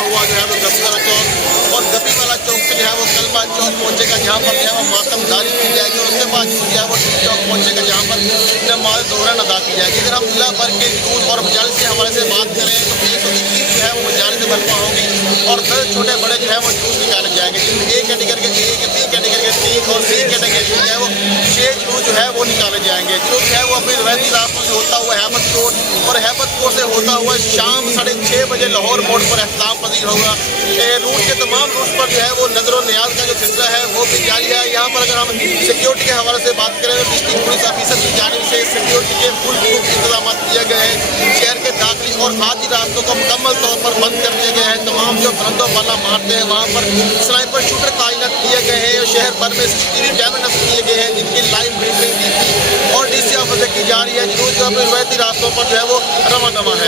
हुआ जो है वो गपी वाला चौक, और गपी वाला चौक से जो है वो कलमा चौक पहुँचेगा, जहाँ पर जो है वो मातमदारी की जाएगी, और उसके बाद जो है वो टी चौक पहुँचेगा, जहाँ पर नमाज ज़ोहर अदा की जाएगी। अगर हम जिला भर के जुलूस और मजालिस के हवाले से बात करें तो 121 जो है वो मजालिस बर्पा होगी, और 10 छोटे बड़े जो है वो जुलूस निकाले जाएंगे, जिसमें ए कैटेगरी के 1, बी कैटेगरी के 3 और सी कैटेगरी के जो है वो 6 जुलूस जो है वो निकाले जाएंगे। जुलूस जो है वो अपनी रवायती रास्तों से होता हुआ हैबत कोट, और हैबत कोट से होता हुआ शाम 6:30 बजे लाहौर मोड़ पर अख्ताम पजीर होगा। रूट के तमाम रूट्स पर जो है वो नजर और न्याज का जो सिलसिला है वो भी जारी है। यहाँ पर अगर हम सिक्योरिटी के हवाले से बात करें तो डिस्ट्रिक्ट पुलिस ऑफिसर की जानिब से सिक्योरिटी के फुल प्रूफ इंतजाम किए गए हैं। शहर के दाखिली और खाती रास्तों को मुकम्मल तौर पर बंद कर दिए गए हैं। तमाम जो बरंदो वाला मारते हैं वहाँ पर स्नाइपर शूटर तैनात किए गए हैं, और शहर भर में CCTV कैमरे नस्ब किए गए हैं, जिनकी लाइव मॉनिटरिंग की और DC ऑफिस की जा रही है। जो अपने रवायती रास्तों पर जो है वो रवा दवा है।